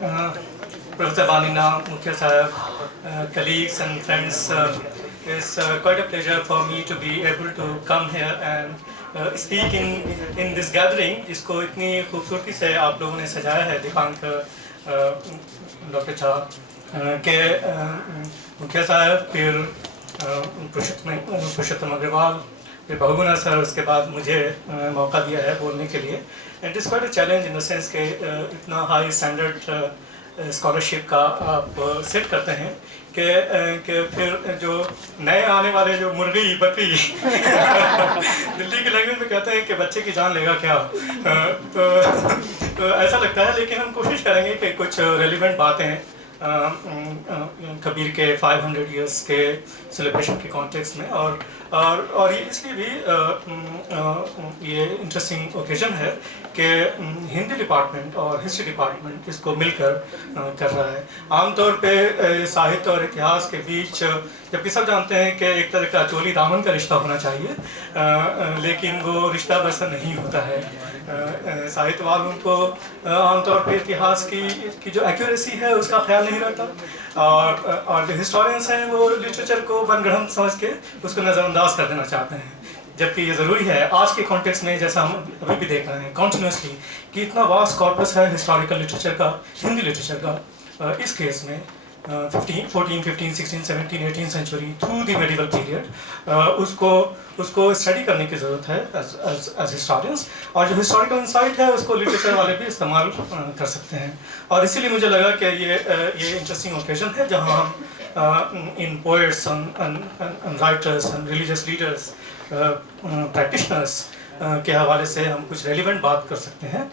Professor Banina, Mukhya Sahib, colleagues and friends, it's quite a pleasure for me to be able to come here and speak in this gathering. इसको इतनी खूबसूरती से आप लोगों ने सजाया है, दीपांक डॉक्टर छा के मुखिया साहब, फिर पुरुषोत्तम अग्रवाल, फिर बहुगुणा सर, उसके बाद मुझे मौका दिया है बोलने के लिए. And it is quite a challenge in the sense के इतना हाई स्टैंडर्ड स्कॉलरशिप का आप सेट करते हैं कि फिर जो नए आने वाले जो मुर्गी बकरी दिल्ली की लैंग्वेज में कहते हैं कि बच्चे की जान लेगा क्या, तो ऐसा लगता है. लेकिन हम कोशिश करेंगे कि कुछ रेलिवेंट बातें कबीर के 500 इयर्स के सेलिब्रेशन के कॉन्टेक्स्ट में, और ये इसलिए भी ये इंटरेस्टिंग ओकेजन है कि हिंदी डिपार्टमेंट और हिस्ट्री डिपार्टमेंट इसको मिलकर कर रहा है. आमतौर पे साहित्य और इतिहास के बीच, जबकि सब जानते हैं कि एक तरह का चोली दामन का रिश्ता होना चाहिए, लेकिन वो रिश्ता वैसा नहीं होता है. साहित्य वालों को आमतौर पे इतिहास की जो एक्यूरेसी है उसका ख्याल नहीं रहता, और जो हिस्टोरियंस हैं वो लिटरेचर को बनगढ़ंत समझ के उसको नज़रअंदाज कर देना चाहते हैं. जबकि ये ज़रूरी है आज के कॉन्टेक्स्ट में, जैसा हम अभी भी देख रहे हैं कॉन्टिन्यूसली, कि इतना वास्ट कॉर्पस है हिस्टोरिकल लिटरेचर का, हिंदी लिटरेचर का. इस केस में 14, 15, 16, 17, 18 century through the medieval period, उसको स्टडी करने की ज़रूरत है एज हिस्टोरियंस, और जो हिस्टोरिकल इंसाइट है उसको लिटरेचर वाले भी इस्तेमाल कर सकते हैं. और इसीलिए मुझे लगा कि ये इंटरेस्टिंग ओकेजन है जहाँ हम इन poets and writers and religious leaders, practitioners के हवाले से हम कुछ रेलिवेंट बात कर सकते हैं,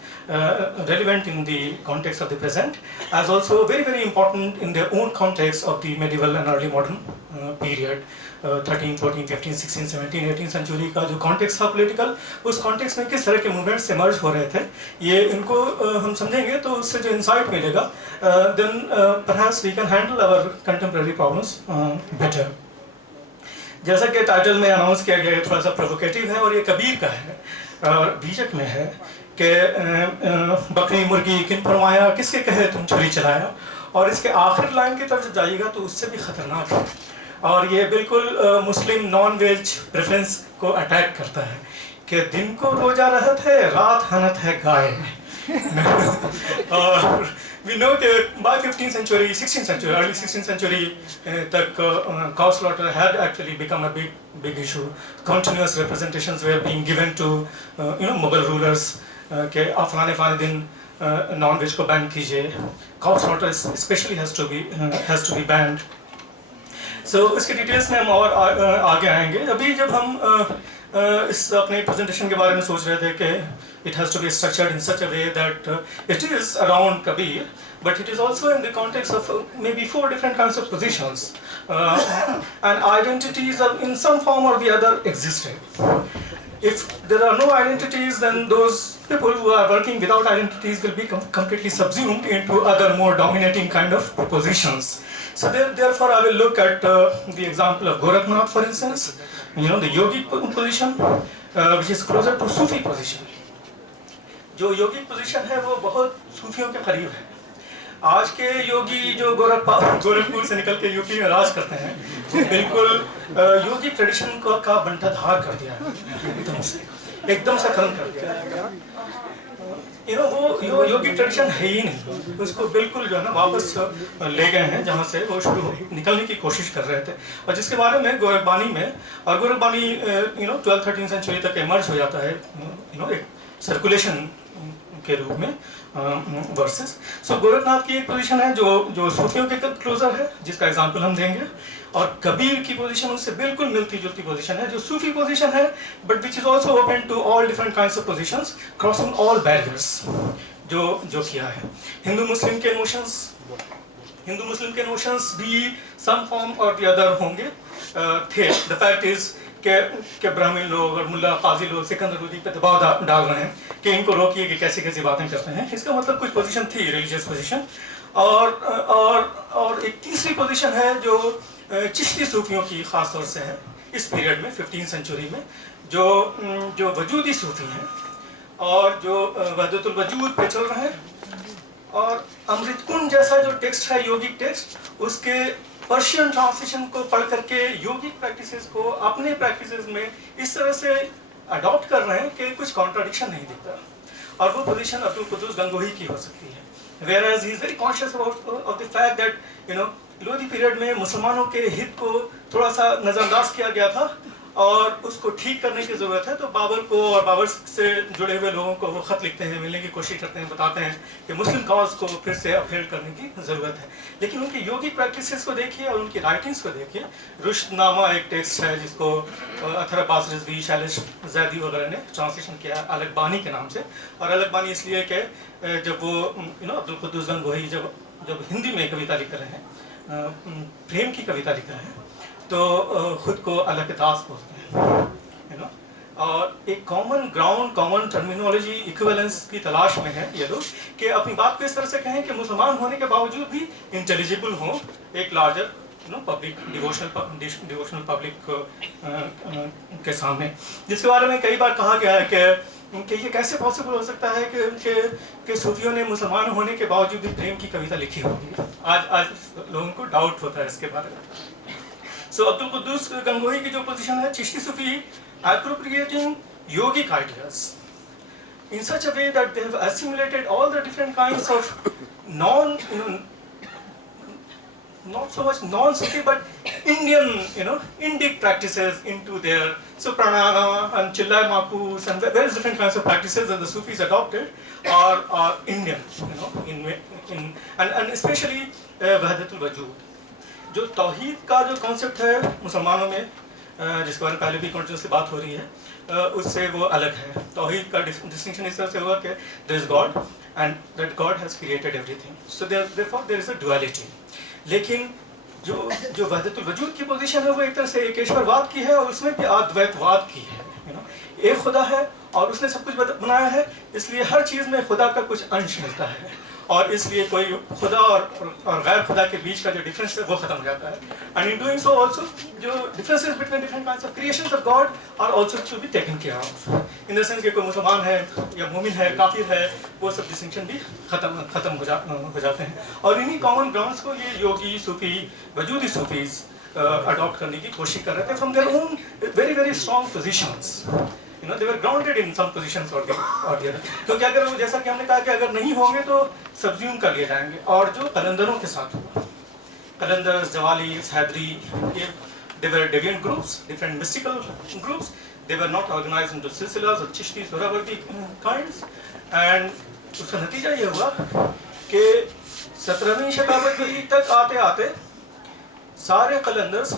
relevant in the context of the present, as also very very important in their own context of the medieval and early modern period. 13, 14, 15, 16, 17, 18 century का जो कॉन्टेक्स्ट था पॉलिटिकल, उस कॉन्टेक्स्ट में किस तरह के मूवमेंट्स इमर्ज हो रहे थे, ये इनको हम समझेंगे तो उससे जो इंसाइट मिलेगा, then perhaps we can handle our contemporary problems better. जैसा कि टाइटल में अनाउंस किया गया, थोड़ा सा प्रोवोकेटिव है और ये कबीर का है, और बीजक में है कि बकरी मुर्गी किन फरमाया, किसके कहे तुम छुरी चलाया. और इसके आखिर लाइन की तरफ जाइएगा तो उससे भी ख़तरनाक है, और ये बिल्कुल मुस्लिम नॉन वेज प्रेफरेंस को अटैक करता है कि दिन को रोजा रहत है, रात हनत है गाय. और we know that by 15th century, 16th century, early 16th century तक cow slaughter had actually become a big issue. Continuous representations were being given to Mughal rulers कि आप फलाने दिन non-veg को बैन कीजिए. Cow slaughter especially has to be banned. So इसके details में हम और आगे आएंगे. अभी जब हम इस अपने प्रेजेंटेशन के बारे में सोच रहे थे कि it has to be structured in such a way that it is around Kabir, but it is also in the context of maybe 4 different kinds of positions, and identities of in some form or the other existed. If there are no identities, then those people who are working without identities will be completely subsumed into other more dominating kind of positions. So therefore I will look at the example of Gorakhnath, for instance, the yogic position, which is closer to Sufi position. जो योगिक position है वो बहुत सूफियों के करीब है. आज के योगी जो गोरखपुर से निकल के यूपी में राज करते हैं, वो बिल्कुल योगिक ट्रेडिशन का बंटाधार कर दिया है, एकदम से खत्म कर दिया. वो योगिक ट्रेडिशन है ही नहीं, उसको बिल्कुल जो है ना वापस ले गए हैं जहाँ से वो शुरू निकलने की कोशिश कर रहे थे, और जिसके बारे में गोरखबानी में, और गोरखबानी 12-13 सेंचुरी तक इमर्ज हो जाता है एक सर्कुलेशन के रूप में वर्सेस. सो गोरखनाथ की एक पोजीशन है जो सूफियों के क्लोजर है, जिसका एग्जांपल हम देंगे, और कबीर की पोजीशन उससे बिल्कुल मिलती जुलती पोजीशन है, जो सूफी पोजीशन है, but which is also open to all different kinds of positions, crossing all barriers जो किया है. हिंदू मुस्लिम के नोशंस भी सम फॉर्म और द अदर होंगे थे. द फैक्ट इज कि ब्राह्मण लोग और मुल्ला काजी लोग सिकंदर लोदी पे दबाव डाल रहे हैं कि इनको रोकिए कि कैसी कैसी बातें करते हैं. इसका मतलब कुछ पोजीशन थी, रिलीजियस पोजीशन. और एक तीसरी पोजीशन है जो चिश्ती सूफियों की ख़ास तौर से है इस पीरियड में, 15th सेंचुरी में, जो वजूदी सूफी हैं और जो वहदतुल वजूद पे चल रहे हैं, और अमृतकुंड जैसा जो टेक्स्ट है योगिक टेक्स्ट, उसके पर्शियन ट्रांसलेशन को पढ़ करके योगिक प्रैक्टिसेस को अपने प्रैक्टिसेस में इस तरह से अडॉप्ट कर रहे हैं कि कुछ कॉन्ट्राडिक्शन नहीं दिखता। और वो पोजीशन अब्दुल कुद्दूस गंगोही की हो सकती है, whereas he is very conscious of the fact that Lodhi period में मुसलमानों के हित को थोड़ा सा नज़रअंदाज किया गया था और उसको ठीक करने की ज़रूरत है। तो बाबर को और बाबर से जुड़े हुए लोगों को वो ख़त लिखते हैं, मिलने की कोशिश करते हैं, बताते हैं कि मुस्लिम कॉज को फिर से अपहेड करने की ज़रूरत है। लेकिन उनकी योगिक प्रैक्टिसेस को देखिए और उनकी राइटिंग्स को देखिए। रुश्दनामा एक टेक्स्ट है जिसको अथर अब्बास रिजवी, शैलेश जैदी वगैरह ने ट्रांसलेशन किया अलग बानी के नाम से। और अलग बानी इसलिए कि जब वो अब्दुल कुद्दूस गंगोही जब हिंदी में कविता लिख रहे हैं, प्रेम की कविता लिख रहे हैं, तो खुद को अलग दास बोलते हैं, और एक common ground, common terminology, equivalence की तलाश में है ये लोग कि अपनी बात को इस तरह से कहें कि मुसलमान होने के बावजूद भी इंटेलिजिबल हो एक लार्जर पब्लिक, डिवोशनल पब्लिक के सामने। जिसके बारे में कई बार कहा गया है कि ये कैसे पॉसिबल हो सकता है कि सूफियों ने मुसलमान होने के बावजूद भी प्रेम की कविता लिखी होगी। आज लोगों को डाउट होता है इसके बारे में। सो अब्दुल कुद्दूस गंगोही की जो पोजीशन है, चिश्ती सूफी appropriating yogic ideas in such a way that they have assimilated all the different kinds of not so much non-Sufi but Indian, Indic practices into their, so pranayama and chillai makus and various different kinds of practices that the Sufis adopted are Indian, and especially वहदतुल वजूद, जो तौहीद का जो concept है मुसलमानों में, जिसके बारे में पहले भी कंटिन्यूसली बात हो रही है, उससे वो अलग है। तौहीद का डिस्टिंक्शन इस तरह से हुआ कि there is God and that God has created everything, so therefore there is a duality. लेकिन जो वहदतुल वजूद की पोजीशन है वो एक तरह से एकेश्वरवाद की है और उसमें भी अद्वैतवाद की है। एक खुदा है और उसने सब कुछ बनाया है, इसलिए हर चीज़ में खुदा का कुछ अंश मिलता है और इसलिए कोई खुदा और गैर खुदा के बीच का जो डिफरेंस है वो खत्म हो जाता है। And in doing so also जो differences between different kinds of creations of God are also to be taken care of, in the sense कि कोई मुसलमान है या मोमिन है, काफिर है, वो सब डिस्टिंक्शन भी खत्म हो जाते हैं। और इन्हीं कॉमन ग्राउंड्स को ये योगी सूफी, वजूदी सूफीज अडॉप्ट करने की कोशिश कर रहे थे from their own very very strong positions. they were grounded in some positions or the other, क्योंकि अगर वो, जैसा कि हमने कहा कि अगर नहीं होंगे तो सब्ज्यूम कर लिए जाएंगे। और जो कलंदरों के साथ हुआ, Qalandars, जवालीस, Hydari, they were deviant groups, different mystical groups, they were not organized into silsilas or chishtis or whatever the kinds, and उसका नतीजा ये हुआ कि 17वीं शताब्दी तक आते आते सारे कलंदर्स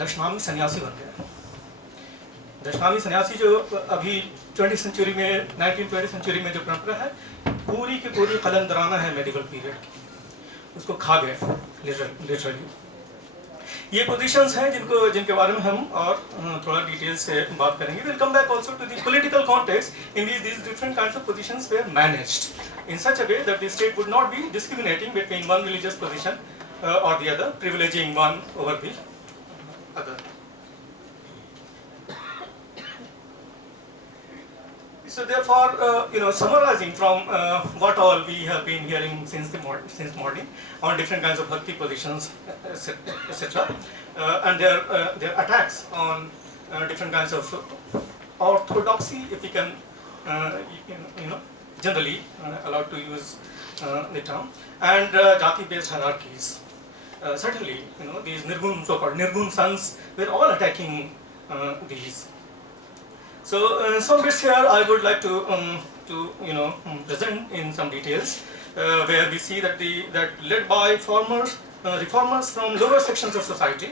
दशनामी सन्यासी बन गए। दशनामी सन्यासी जो अभी 20वीं सेंचुरी में, 19वीं सेंचुरी में जो परंपरा है, पूरी की पूरी कलंदराना है मेडिवल पीरियड की, उसको खा गए लिटरली। ये पोजीशंस हैं जिनके बारे में हम और थोड़ा डिटेल से बात करेंगे। Will come back also to the political context in these different kinds of positions were managed in such a way that the state would not be discriminating between one religious position or the other, privileging one over the other. So therefore, summarizing from what all we have been hearing since morning on different kinds of bhakti positions, etc., and their attacks on different kinds of orthodoxy, if we can, generally allowed to use the term, and jati-based hierarchies. Certainly, these Nirgun, so-called Nirgun sons, were all attacking these. So some bits here I would like to present in some details, where we see that led by reformers from lower sections of society,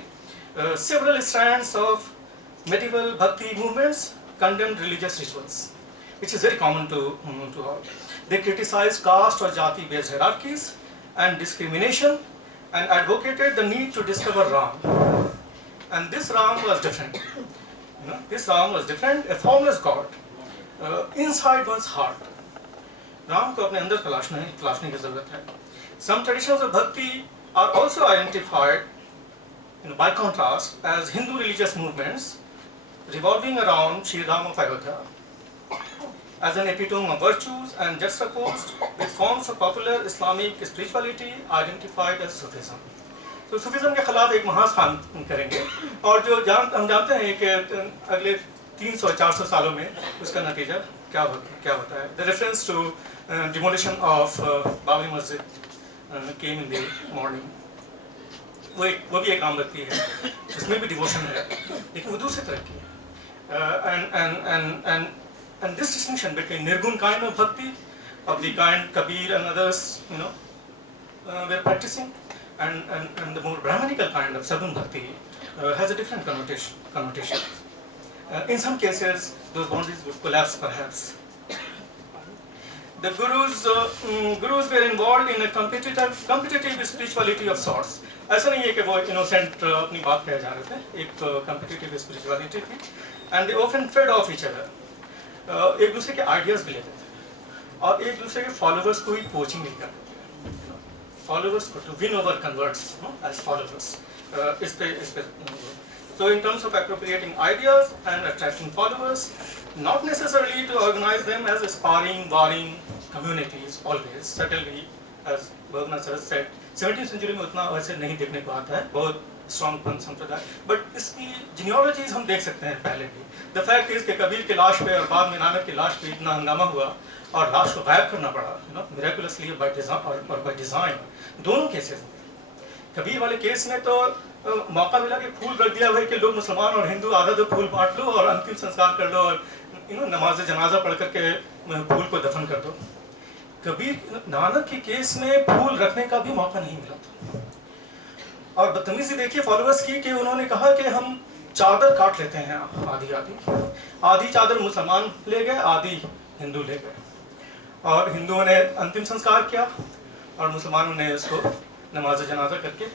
several strands of medieval bhakti movements condemned religious rituals, which is very common to all. They criticized caste or jati-based hierarchies and discrimination, and advocated the need to discover Ram. And this Ram was different. This Ram was different, a formless God, inside one's heart. Ram को अपने अंदर तलाशने की जरूरत है. Some traditions of bhakti are also identified, by contrast, as Hindu religious movements revolving around Shri Ram of Ayodhya. as an epitome of virtues and juxtaposed with forms of popular Islamic spirituality identified as Sufism. तो Sufism के खिलाफ एक महास्थान करेंगे और जो हम जानते हैं कि अगले 300-400 सालों में उसका नतीजा क्या होता है. The reference to demolition of Babri मस्जिद came in the morning. वो भी एक आमदनी है, उसमें भी डिवोशन है, लेकिन वो दूसरी तरह की है. And this distinction between nirgun kind of bhakti, of the kind Kabir and others, were practicing, and the more Brahmanical kind of sadhun bhakti has a different connotation. In some cases, those boundaries would collapse, perhaps. The gurus were involved in a competitive spirituality of sorts. ऐसा नहीं है कि वो innocent अपनी बात कह जा रहे थे, एक competitive spirituality थी, and they often fed off each other. एक दूसरे के आइडियाज़ भी लेते थे और एक दूसरे के फॉलोअर्स को ही कोचिंग नहीं करते थे. फॉलोअर्स को to win over converts as followers. इस पे so in terms of appropriating ideas and attracting followers, not necessarily to organize them as sparring, warring communities always. Certainly, as Bhavna sir said, 17th century में उतना वैसे नहीं देखने को आता है, बहुत स्ट्रॉन्ग पंथ संप्रदाय. बट इसकी जीनियोलॉजीज हम देख सकते हैं पहले भी. द फैक्ट इज कि कबीर की लाश पे और बाद में नानक की लाश पे इतना हंगामा हुआ और लाश को गायब करना पड़ा, मिरेकुलसली बाय डिजाइन. दोनों केसेस में, कबीर वाले केस में तो मौका मिला कि फूल रख दिया भाई कि लोग मुसलमान और हिंदू आधा दो फूल बांट लो और अंतिम संस्कार कर लो और नमाज जनाजा पढ़ करके फूल को दफन कर दो. कबीर नानक के केस में फूल रखने का भी मौका नहीं मिला था. और बदतमीजी देखिए फॉलोअर्स की कि उन्होंने कहा कि हम चादर काट लेते हैं आधी चादर मुसलमान ले गए, आधी हिंदू ले गए, और हिंदुओं ने अंतिम संस्कार किया और मुसलमानों ने उसको नमाज जनाजा करके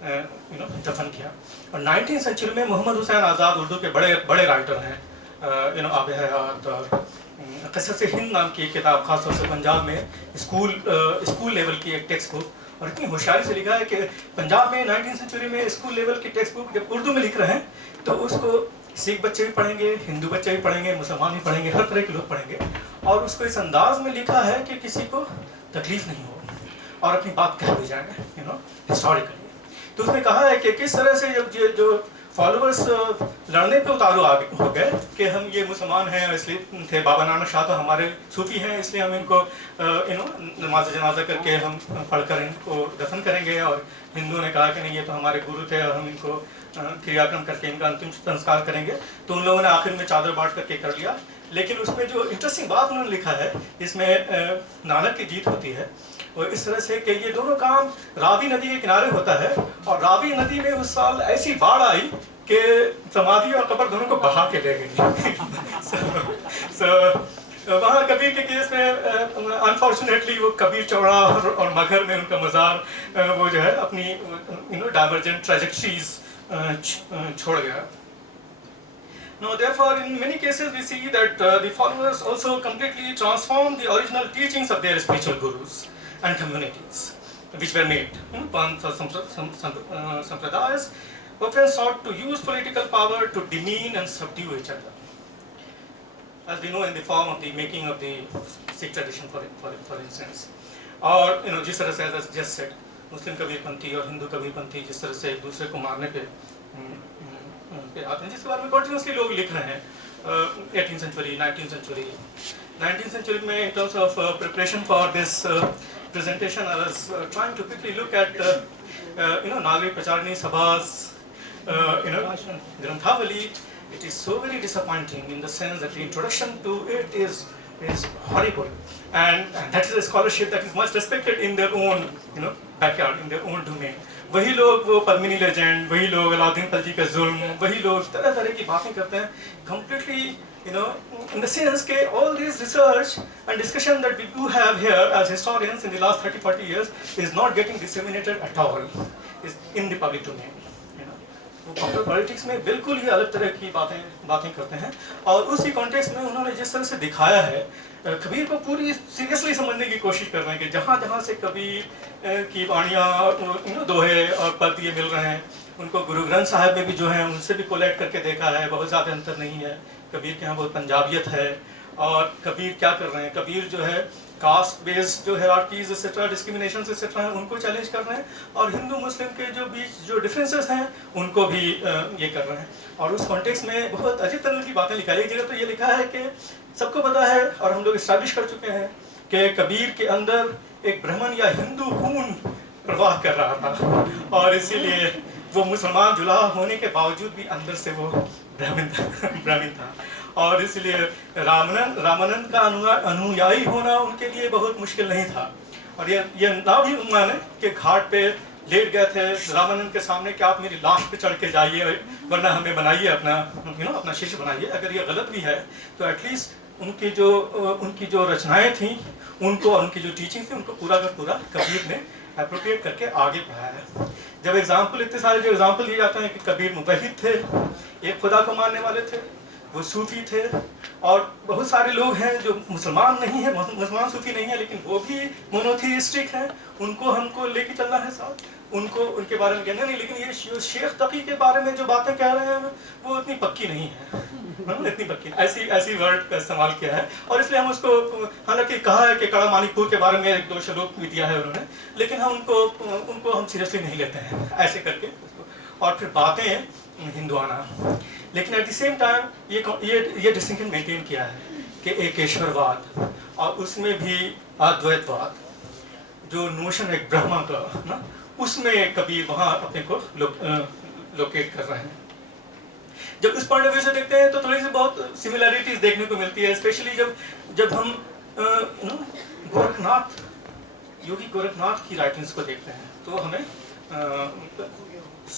दफन किया. और 19th सेंचुरी में मोहम्मद हुसैन आज़ाद उर्दू के बड़े राइटर हैं, आब हयात और क़सस हिंद नाम की एक किताब, खासतौर से पंजाब में स्कूल लेवल की एक टेक्स्ट बुक, और इतनी होशियारी से लिखा है कि पंजाब में 19th सेंचुरी में स्कूल लेवल की टेक्स्ट बुक जब उर्दू में लिख रहे हैं तो उसको सिख बच्चे भी पढ़ेंगे, हिंदू बच्चे भी पढ़ेंगे, मुसलमान भी पढ़ेंगे, हर तरह के लोग पढ़ेंगे. और उसको इस अंदाज में लिखा है कि किसी को तकलीफ नहीं हो और अपनी बात कह दी जाए हिस्टोरिकली. तो उसने कहा है कि किस तरह से जो फॉलोअर्स लड़ने पे उतारू हो गए कि हम ये मुसलमान हैं इसलिए थे, बाबा नानक शाह तो हमारे सूफी हैं इसलिए हम इनको नमाज जनाजा करके हम पढ़कर इनको दफन करेंगे, और हिंदुओं ने कहा कि नहीं ये तो हमारे गुरु थे और हम इनको क्रियाक्रम करके इनका अंतिम संस्कार करेंगे. तो उन लोगों ने आखिर में चादर बांट करके कर लिया. लेकिन उसमें जो इंटरेस्टिंग बात उन्होंने लिखा है, इसमें नानक की जीत होती है और इस तरह से कि ये दोनों काम रावी नदी के किनारे होता है, और रावी नदी में उस साल ऐसी बाढ़ आई कि समाधि और कब्र दोनों को बहा के ले गई. वहाँ कबीर के केस में अनफॉर्चुनेटली वो कबीर चौड़ा और मगर में उनका मज़ार वो जो है अपनी डाइवर्जेंट ट्रैजेक्टरीज छोड़ गया. Now, therefore, in many cases, we see that the followers also completely transform the original teachings of their spiritual gurus and communities, which were made. Panth or sampradayas often sought to use political power to demean and subdue each other, as we know in the form of the making of the Sikh tradition, for instance. और जिस तरह से as just said, मुस्लिम कबीरपंथी और हिंदू कबीरपंथी जिस तरह से एक दूसरे को मारने पे आते हैं, जिसके बारे में कंटिन्यूसली लोग लिख रहे हैं. 18th century, 19th century में in terms of preparation for this presentation, I was trying to quickly look at Nagrik Pracharini Sabha's Granthavali. It is so very disappointing in the sense that the introduction to it is horrible, and that is a scholarship that is much respected in their own backyard, in their own domain. वही लोग वो Padmini legend, वही लोग अलाउद्दीन खिलजी के जुल्म, वही लोग तरह तरह की बातें करते हैं completely in the sense के all this research and discussion that we do have here as historians in the last 30-40 years is not getting disseminated at all, is in the public domain. वो popular politics में बिल्कुल ही अलग तरह की बातें करते हैं. और उसी कॉन्टेक्स्ट में उन्होंने जिस तरह से दिखाया है, कबीर को पूरी सीरियसली समझने की कोशिश कर रहे हैं कि जहाँ जहाँ से कबीर की वाणियाँ दोहे और पद ये मिल रहे हैं, उनको गुरु ग्रंथ साहिब में भी जो है उनसे भी कोलेक्ट करके देखा है, बहुत ज़्यादा अंतर नहीं है. कबीर के यहाँ बहुत पंजाबियत है और कबीर क्या कर रहे हैं, कबीर जो है कास्ट बेस्ड जो हायरार्कीज एक्सेट्रा, डिस्क्रिमिनेशन एक्सेट्रा हैं उनको चैलेंज कर रहे हैं, और हिंदू मुस्लिम के जो बीच जो डिफरेंसेस हैं उनको भी ये कर रहे हैं। और उस कॉन्टेक्स्ट में बहुत अजीब तरह की बातें लिखा है। एक जगह तो ये लिखा है कि सबको पता है और हम लोग इस्टेब्लिश कर चुके हैं कि कबीर के अंदर एक ब्राह्मण या हिंदू खून प्रवाह कर रहा था, और इसीलिए वो मुसलमान जुलाहा होने के बावजूद भी अंदर से वो ब्राह्मण था, और इसलिए रामानंद का अनुयायी होना उनके लिए बहुत मुश्किल नहीं था। और ये ना भी माने कि घाट पे लेट गए थे रामानंद के सामने कि आप मेरी लाश पे चढ़ के जाइए वरना हमें बनाइए अपना अपना शिष्य बनाइए। अगर ये गलत भी है तो एटलीस्ट उनकी जो रचनाएं थी उनको, उनकी जो टीचिंग थी उनको पूरा का पूरा कबीर ने अप्रोप्रिएट करके आगे बढ़ाया है। जब एग्जाम्पल इतने सारे जो एग्जाम्पल दिए जाते हैं कि कबीर मुवहिद थे, एक खुदा को मानने वाले थे, वो सूफी थे, और बहुत सारे लोग हैं जो मुसलमान नहीं है, मुसलमान सूफी नहीं है लेकिन वो भी मोनोथीइस्टिक हैं, उनको हमको लेके चलना है साथ, उनको उनके बारे में कहना नहीं। लेकिन ये शेख तकी के बारे में जो बातें कह रहे हैं वो इतनी पक्की नहीं है, इतनी पक्की, ऐसी वर्ड का इस्तेमाल किया है। और इसलिए हम उसको, हालांकि कहा है कि कड़ा मानिकपुर के बारे में एक दो श्लोक भी दिया है उन्होंने, लेकिन हम उनको हम सीरियसली नहीं लेते हैं ऐसे करके। और फिर बातें हिंदुआना, लेकिन एट द सेम टाइम ये डिस्टिंक्शन मेंटेन किया है कि एकेश्वरवाद और उसमें भी अद्वैतवाद, जो नोशन है ब्रह्मा का ना, उसमें कबीर वहाँ अपने को लोकेट कर रहे हैं। जब इस पॉइंट ऑफ व्यू से देखते हैं तो थोड़ी सी बहुत सिमिलैरिटीज देखने को मिलती है, स्पेशली जब हम गोरखनाथ, योगी गोरखनाथ की राइटिंग्स को देखते हैं तो हमें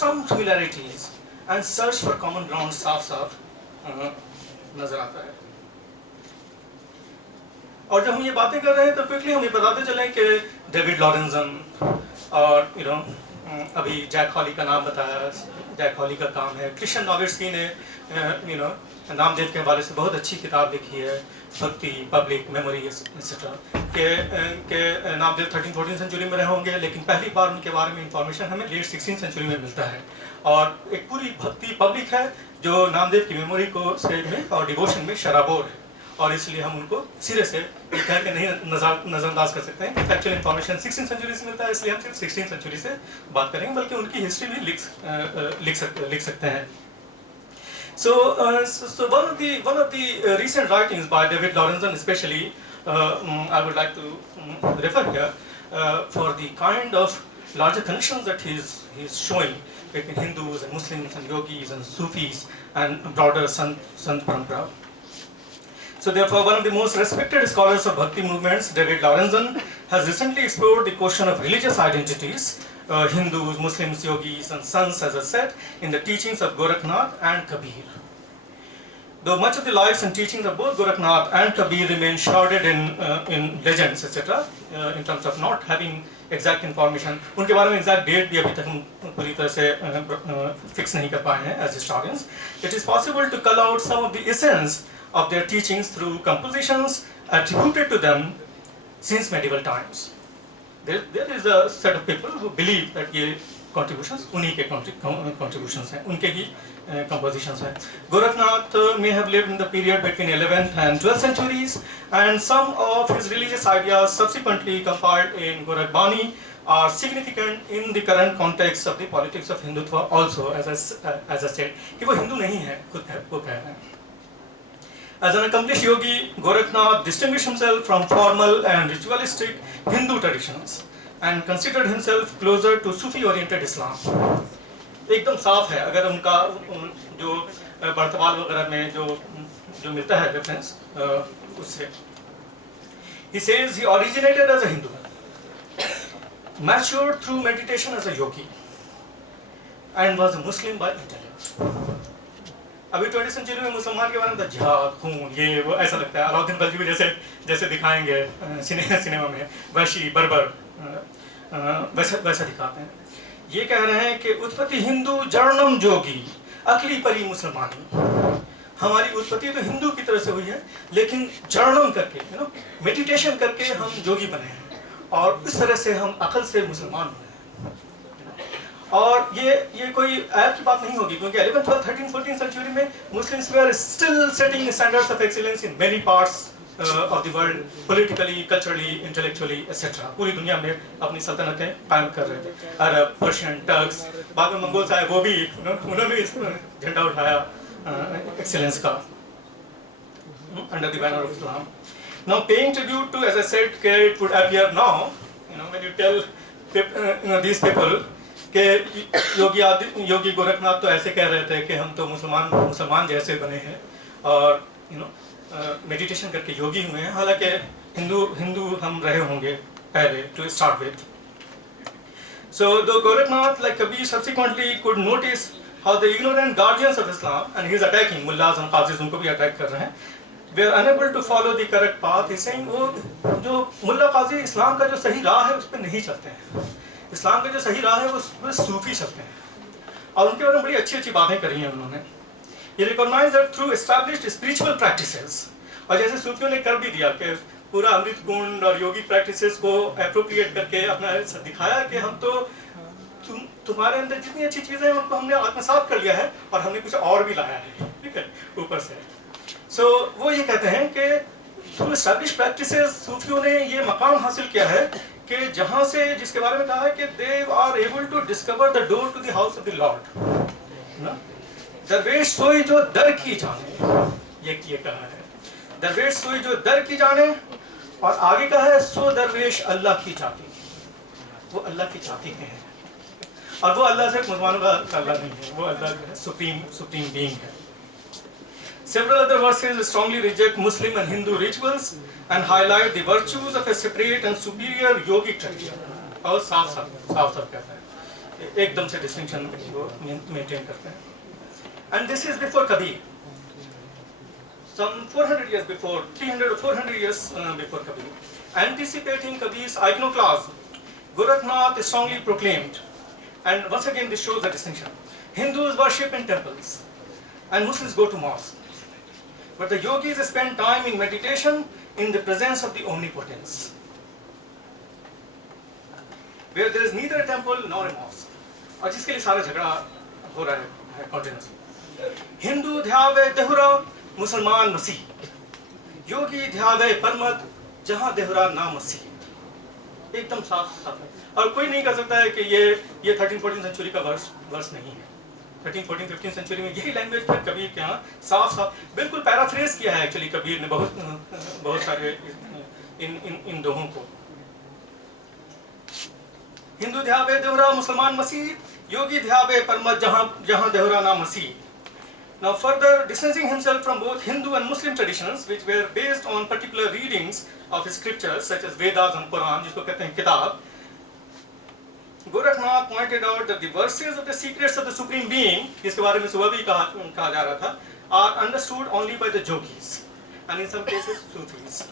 some similarities and search for common ground साफ नजर आता है। और जब हम ये बातें कर रहे हैं तो क्विकली हम ये बताते चलें कि डेविड लॉरेंसन और अभी जैक हॉली का नाम बताया, जैक हॉली का काम है। क्रिश्चियन नोविट्स्की ने नामदेव के हवाले से बहुत अच्छी किताब लिखी है, भक्ति, पब्लिक मेमोरी एक्सेट्रा, के नामदेव 13-14 सेंचुरी में रहे होंगे, लेकिन पहली बार उनके बारे में इंफॉर्मेशन हमें लेट 16 सेंचुरी में मिलता है। और एक पूरी भक्ति पब्लिक है जो नामदेव की मेमोरी को स्टेज में और डिवोशन में शराबोर है, और इसलिए हम उनको सिरे से कह के नहीं नज़रअंदाज कर सकते हैं। फैक्चुअल इन्फॉर्मेशन 16 सेंचुरी से मिलता है, इसलिए हम सिर्फ 16 सेंचुरी से बात करेंगे, बल्कि उनकी हिस्ट्री भी लिख सकते हैं। So one of the recent writings by David Lawrenson, especially, I would like to refer here for the kind of larger connections that he's showing between Hindus and Muslims and yogis and Sufis and broader Sant Parampara. So therefore, one of the most respected scholars of Bhakti movements, David Lawrenson, has recently explored the question of religious identities, Hindus, Muslims, yogis and sons, as I said, in the teachings of Gorakhnath and Kabir. Though much of the lives and teachings of both Gorakhnath and Kabir remain shrouded in legends, etc., in terms of not having exact information, उनके बारे में exact date भी अभी तक हम पूरी तरह से fix नहीं कर पाए हैं as historians, it is possible to cull out some of the essence of their teachings through compositions attributed to them since medieval times. There is a set of people who believe that ये contributions उन्हीं के contributions हैं, उनके ही compositions हैं. Gorakhnath may have lived in the period between 11th and 12th centuries, and some of his religious ideas subsequently compiled in Gorakhbani are significant in the current context of the politics of Hindutva also, as I said, कि वो हिंदू नहीं है, खुद वो कह रहे हैं. As an accomplished yogi, Gorakhnath distinguished himself from formal and ritualistic Hindu traditions and considered himself closer to Sufi-oriented Islam. एकदम साफ है, अगर उनका जो बर्तवाल वगैरह में जो मिलता है रेफरेंस उससे. He says he originated as a Hindu, matured through meditation as a yogi, and was a Muslim by intellect. अभी 20th सेंचुरी में मुसलमान के बारे में जिहाद, खून, ये वो ऐसा लगता है. अलाउद्दीन खिलजी जैसे दिखाएंगे सिनेमा में, वैशी बर्बर वैसा दिखाते हैं. ये कह रहे हैं कि उत्पत्ति हिंदू जड़नम जोगी अकली परी मुसलमानी. हमारी उत्पत्ति तो हिंदू की तरह से हुई है, लेकिन जड़नम करके मेडिटेशन करके हम जोगी बने हैं, और इस तरह से हम अकल से मुसलमान हुए हैं. और ये कोई ऐप की बात नहीं होगी, क्योंकि 11th 12th 13th 14th century में मुस्लिम्स वे are still setting standards of excellence in many parts of the world, politically, culturally, intellectually etcetera. पूरी दुनिया में अपनी सल्तनतें कायम कर रहे थे, अरब, पर्शियन, टर्क्स, बाद में मंगोल्स आए, वो भी उन्होंने भी झंडा उठाया एक्सीलेंस का under the banner of Islam. Now, paying tribute to, as I said, it would appear now, when you tell these people कि योगी गोरखनाथ तो ऐसे कह रहे थे कि हम तो मुसलमान जैसे बने हैं और मेडिटेशन करके योगी हुए हैं, हालांकि हिंदू हम रहे होंगे पहले to start with. So though Gorakhnath, like Kabir, subsequently could notice how the ignorant guardians of Islam, and he is attacking mullahs and qazis, उनको भी अटैक कर रहे हैं, we are unable to follow the correct path. He is saying वो जो मुल्ला काजी इस्लाम का जो सही राह है उस पर नहीं चलते हैं, इस्लाम का जो सही राह है वो सूफी चलते हैं। और उनके बारे में बड़ी अच्छी बातें करी हैं उन्होंने। ये recognise that through established spiritual practices, और जैसे सूफियों ने कर भी दिया कि पूरा अमृत गुण और योगिक प्रैक्टिसेस को एप्रोप्रिएट करके अपना दिखाया कि हम तो तुम्हारे अंदर जितनी अच्छी चीज़ें हैं उनको हमने आत्मसात कर लिया है और हमने कुछ और भी लाया है, ठीक है, ऊपर से। सो वो ये कहते हैं कि थ्रू एस्टैब्लिश्ड प्रैक्टिसेस सूफियों ने ये मकाम हासिल किया है कि जहाँ से, जिसके बारे में कहा है कि they are able to discover the door to the house of the Lord. दरवेश सोई जो दर की जाने, ये कहा है, दरवेश सोई जो दर की जाने, और आगे कहा है सो दरवेश अल्लाह की जाति, वो अल्लाह की जाति के हैं, और वो अल्लाह से मुसलमानों का अल्लाह नहीं है, वो अल्लाह सुप्रीम बीइंग है। Several other verses strongly reject Muslim and Hindu rituals and highlight the virtues of a separate and superior yogic tradition. और साफ कहता है, एकदम से डिस्टिंक्शन को मेंटेन करते हैं। And this is before Kabir, some 400 years before, 300 or 400 years before Kabir. Anticipating Kabir's iconoclasm, Gorakhnath strongly proclaimed, and once again this shows the distinction: Hindus worship in temples, and Muslims go to mosque. But the yogis spend time in meditation in the presence of the omnipotence, where there is neither a temple nor a mosque. और जिसके लिए सारा झगड़ा हो रहा है continuously. Hindu ध्यावे देहुरा, मुसलमान मसीह, योगी ध्यावे परमत, जहाँ देहुरा ना मसीह। एकदम साफ है, और कोई नहीं कर सकता है कि ये 13-14 सेंचुरी का वर्ष नहीं है। 13-14-15 सेंचुरी में यही लैंग्वेज पर कबीर के यहाँ साफ बिल्कुल पैराफ्रेज किया है एक्चुअली कबीर ने बहुत सारे इन दोहों को। हिंदू ध्यावे देहुरा, मुसलमान मसीह, योगी ध्यावे परमत, जहाँ देहुरा ना मसीह। Now further distancing himself from both Hindu and Muslim traditions, which were based on particular readings of scriptures such as Vedas and Quran, जिसको कहते हैं किताब, Gorakhnath pointed out that the verses of the secrets of the Supreme Being, जिसके बारे में सुबह भी कहा जा रहा था, are understood only by the yogis and in some cases Sufis,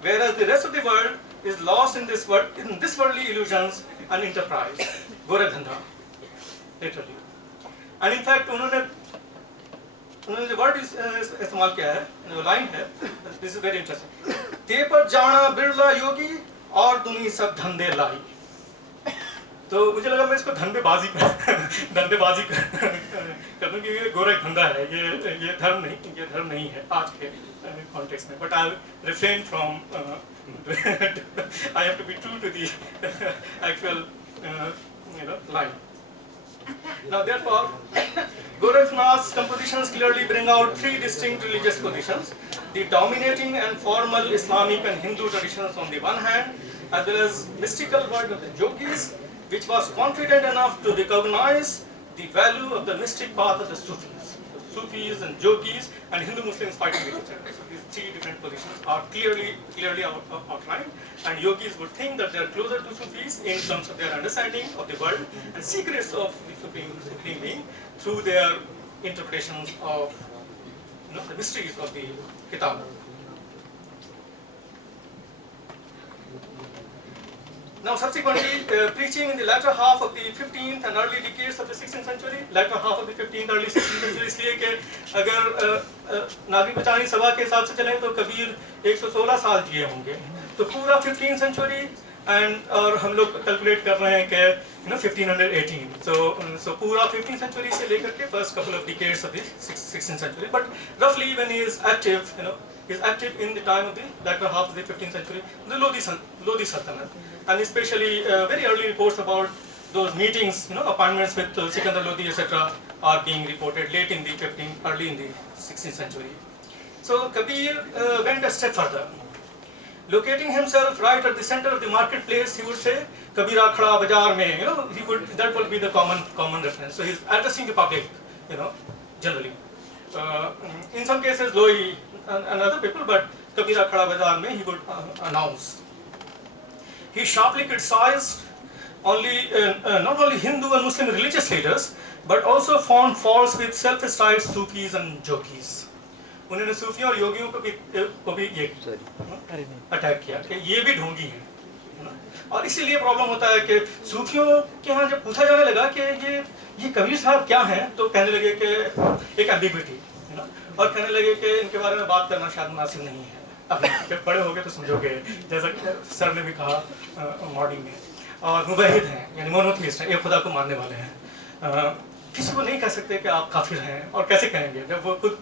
whereas the rest of the world is lost in this worldly illusions and enterprise, Gorakhdhanda, literally. And in fact उन्होंने जो वर्ड इस्तेमाल किया है, जो line है, this is very interesting. ते पर जाना बिरला योगी और दुनी सब धंधे लाई। तो मुझे लगा मैं इसको धंधेबाजी कर दूं कि ये गोरख धंधा है, ये धर्म नहीं है आज के कॉन्टेक्स्ट में। But I refrain from, I have to be true to the actual line. Now therefore, Gorakhnath's compositions clearly bring out three distinct religious positions: the dominating and formal Islamic and Hindu traditions on the one hand, as well as mystical world of the yogis, which was confident enough to recognize the value of the mystic path of the Sufis. So Sufis and yogis and Hindu Muslims fighting with each other. So these three different positions are clearly outlined, and yogis would think that they are closer to Sufis in terms of their understanding of the world and secrets of the Supreme Being through their interpretations of the mysteries of the Kitab. Now subsequently, preaching in the latter half of the 15th and early decades of the 16th century, latter half of the 15th, early 16th century, इसलिए कि अगर नागरिक बचानी सभा के हिसाब से चलें तो कबीर 116 साल जिए होंगे, तो पूरा 15th century एंड और हम लोग कैलकुलेट कर रहे हैं कि 1518, so पूरा 15th century से लेकर के first couple of decades of the 16th century, but roughly when he is active, he is active in the time of the latter half of the 15th century, the Lodi Sultanate, and especially very early reports about those meetings, appointments with Sikandar Lodi, etc., are being reported late in the 15th, early in the 16th century. So Kabir went a step further. Locating himself right at the center of the marketplace, he would say, Kabira Khada Bazaar mein, that would be the common reference. So he's addressing the public, generally. In some cases, Loi and other people, but Kabira Khada Bazaar mein, he would announce. He sharply criticized not only Hindu and Muslim religious leaders, but also found faults with self-styled Sufis and jogis. उन्होंने सूफियों और योगियों को भी ये attack किया कि ये भी ढोंगी हैं, और इसीलिए प्रॉब्लम होता है कि सूफियों के यहाँ जब पूछा जाने लगा कि ये कबीर साहब क्या हैं, तो कहने लगे कि एक एम्बिग्विटी, और कहने लगे कि इनके बारे में बात करना शायद मुनासिब नहीं है। अब जब बड़े हो गए तो समझोगे, जैसा सर ने भी कहा मॉर्निंग में, और मुवहिद हैं यानी मोनोथीस्ट हैं, एक खुदा को मानने वाले हैं। किसी को नहीं कह सकते कि आप काफिर हैं, और कैसे कहेंगे जब वो खुद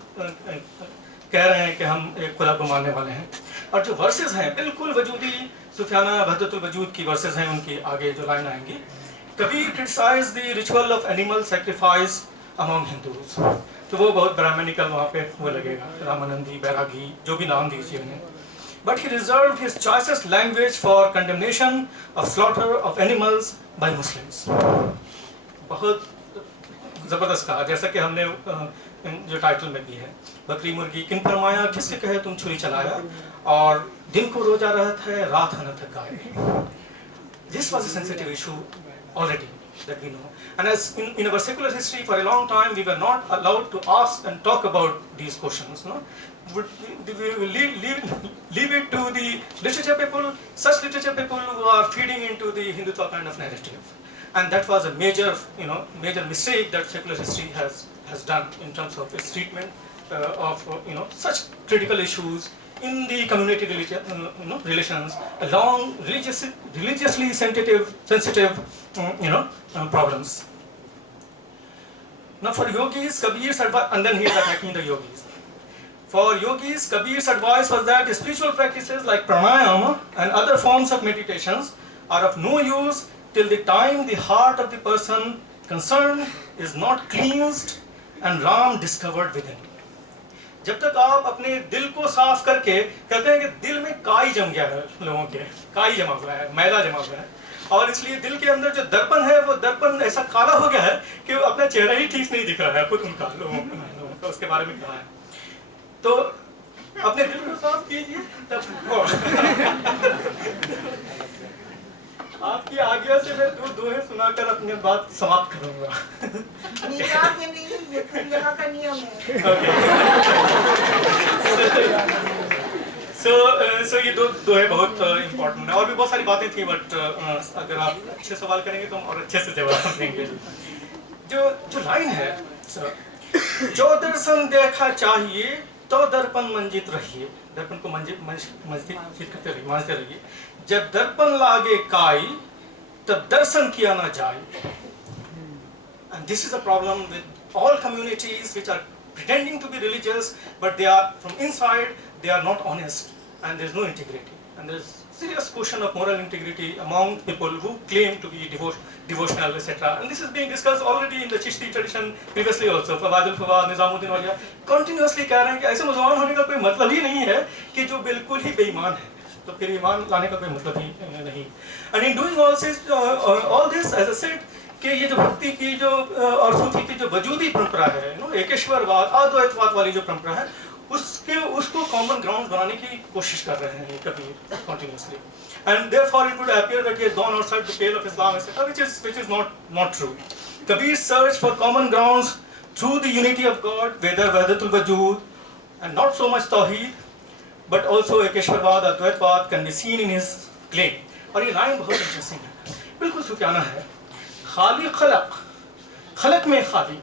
कह रहे हैं कि हम एक खुदा को मानने वाले हैं। और जो वर्सेस हैं बिल्कुल वजूदी सुफियाना वहदतुल वजूद की वर्सेस हैं, उनकी आगे जो लाइन आएंगी, Kabir criticise the ritual of animal sacrifice among Hindus, तो वो बहुत ब्राह्मणिकल वहाँ पे वो लगेगा, रामानंदी, बैरागी, जो भी नाम दीजिए उन्हें। But he reserved his choicest language for condemnation of slaughter of animals by Muslims. बहुत ज़बरदस्त कहा, जैसा कि हमने जो टाइटल में भी है, बकरी मुर्गी किन फरमाया, किससे कहे तुम छुरी चलाया, और दिन को रोजा रहत है रात हनत गाए. This was a sensitive issue already that we know, and as in our secular history for a long time we were not allowed to ask and talk about these questions. No, we will leave it to the literature people, such literature people who are feeding into the Hindutva kind of narrative, and that was a major mistake that secular history has done in terms of its treatment of such critical issues in the community relations along religiously sensitive problems. Now for yogis, Kabir's advice, and then he is attacking the yogis. For yogis, Kabir's advice was that spiritual practices like pranayama and other forms of meditations are of no use till the time the heart of the person concerned is not cleansed and Ram discovered within. जब तक आप अपने दिल को साफ करके, कहते हैं कि दिल में काई जम गया है, लोगों के काई जमा हुआ है, मैदा जमा हुआ है, और इसलिए दिल के अंदर जो दर्पण है वो दर्पण ऐसा काला हो गया है कि अपना चेहरा ही ठीक नहीं दिख रहा है खुद उनका, लोगों का उसके बारे में कहा है. तो अपने दिल को साफ कीजिए आपकी आज्ञा से मैं दो दोहे सुनाकर अपनी बात समाप्त करूंगा. So ये दो दोहे बहुत इम्पोर्टेंट है, और भी बहुत सारी बातें थी, बट अगर आप अच्छे सवाल करेंगे तो हम और अच्छे से जवाब देंगे. जो लाइन है, जो दर्शन देखा चाहिए तो दर्पण मंजित रहिए, दर्पण को मांझते रहिए, जब दर्पण लागे काई तब दर्शन किया ना जाए. And this is a problem with all communities which are pretending to be religious, but they are from inside they are not honest, and there is no integrity, and there is serious question of moral integrity among people who claim to be devotional, etc. And this is being discussed already in the Chishti tradition previously also. Fawad al-Fawad, Nizamuddin Auliya continuously कह रहे हैं कि ऐसे मुसलमान होने का कोई मतलब ही नहीं है कि जो बिल्कुल ही बेईमान है, तो फिर ईमान लाने का कोई मतलब ही नहीं. And in doing all this, as I said, कि ये जो भक्ति की जो और सूफी की जो वजूदी परंपरा है, एकेश्वरवाद, अद्वैतवाद वाली जो परंपरा है, उसको कॉमन ग्राउंड बनाने की कोशिश कर रहे हैं Kabir continuously. And therefore it would appear that he has gone outside the pale of Islam, etc., which is not true. Kabir's search for common grounds through the unity of God, whether Wahdatul Wujud, and not so much Tawheed, but also Ekeshwarvad, Advaitvad, can be seen in his claim. और ये line बहुत interesting है, बिल्कुल सूफियाना है. खाली खलक में खाली